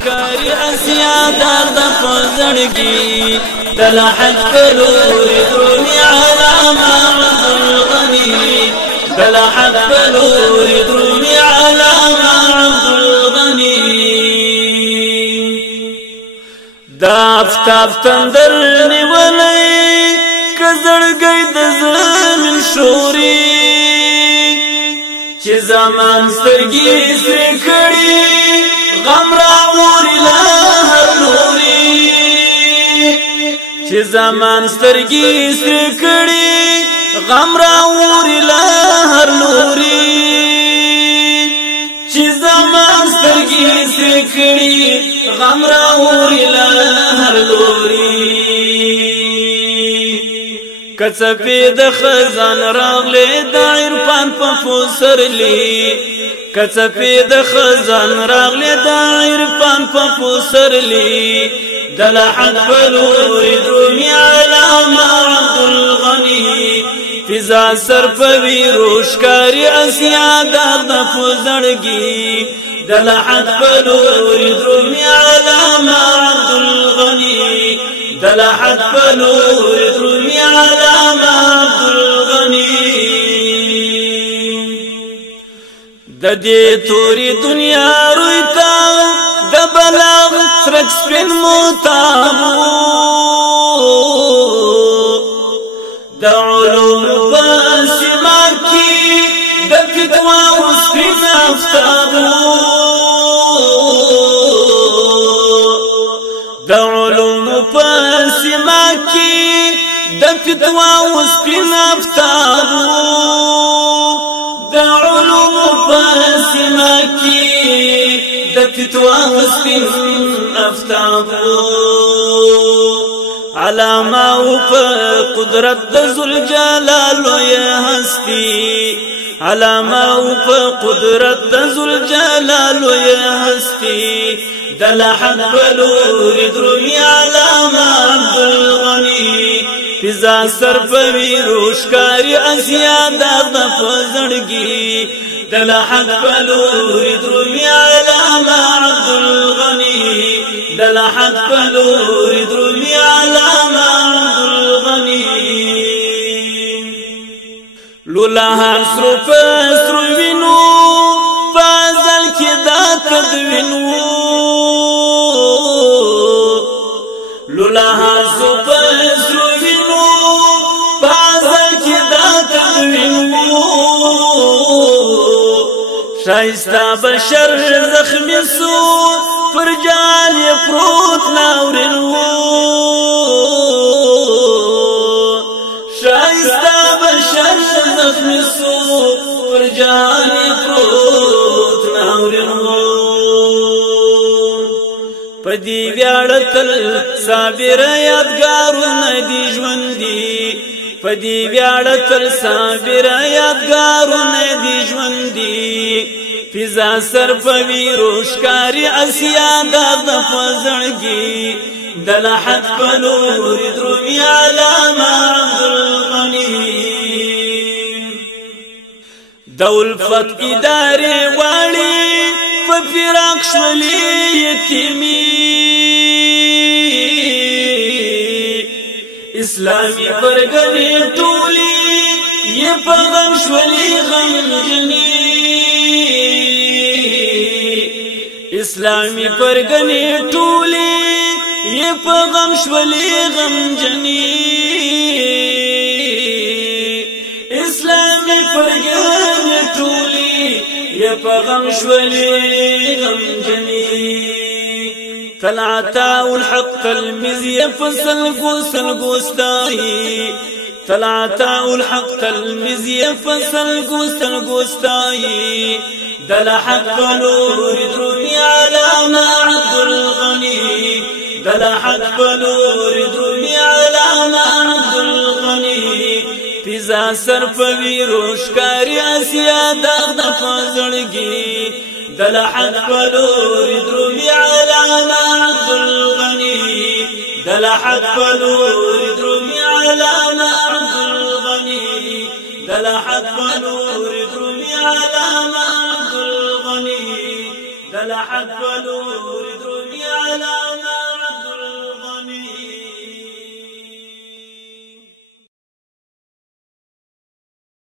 ښکاري اسیا درد په زړګي د لحد په لوري درومي علامه عبدالغني د لحد په لوري درومي علامه عبدالغني دا آفتاب تندر نیولی که زړګی د زمین شوري چې زمان سترګې سرې کړي غم راوړي له هر لوري چې زمان سترګې سرې کړي غم راوړي له هر لوري چې زمان سترګې سرې کړي غم راوړي له هر لوري کڅپې د خزان راغلې د عرفان په پسرلی کڅپې د خزان راغلې د عرفان په پسرلی د لحد په لوري درومي علامه عبدالغني فضا سر په ویرو ښکاري اسیا داغ د په زړګي د لحد په لوري درومي علامه عبدالغني د لحد په لوري درومي علامه عبدالغني د دې توري دنیا روی تا د بلاغ ترک سپین متابو د علوم په سما کې د فتوا سپین افتابو د علوم په سما کې د فتوا سپین افتابو د علوم په سما کې د فتوا سپین افتابو علامه او په قدرت د ذوالجلال یا هستی علامه او په قدرت د ذوالجلال یا هستی د لحد په لوري درومي علامه عبدالغني فضا سر په ویرو ښکاري اسیا داغ د په زړګي د لحد په لوري درومي علامه عبدالغني د لحد په لوري درومي علامه عبدالغني لولاهان سرو په سرو وینو فازل کې دا تدوینو لولاهان سرو په سرو وینو فازل کې دا تدوینو شایسته بشر زخمی سو پر جان پروت ناورینو شایسته بشر زخمی سو پر جان پروت ناورینو پدی ویاړتل صابر یادګارونه دی ژوندۍ پدی ویاړتل صابر یادګارونه دی ژوندۍ فضا سر په ویرو ښکاري اسیا داغ د په زړګي د لحد په لوري درومي علامه عبدالغني د الفت ادارې غواړي په فراق شولې یتیمي اسلامي پرګنې ټولې یې په غم شولې غمجنې اسلامي پرګنې ټولې یې په غم شولې غمجنې اسلامي پرګنې ټولې یې په غم شولې غمجنې طلعتا الحق المزي فصل غسل غستاي طلعتا الحق المزي فصل غسل غستاي د لحد په لوري درومي علامه عبدالغني د لحد په لوري درومي علامه عبدالغني فضا سر په ویرو ښکاري اسیا داغ د په زړګي د لحد په لوري درومي علامه عبدالغني د لحد په لوري درومي علامه عبدالغني د لحد په لوري درومي علامه عبدالغني د لحد په لوري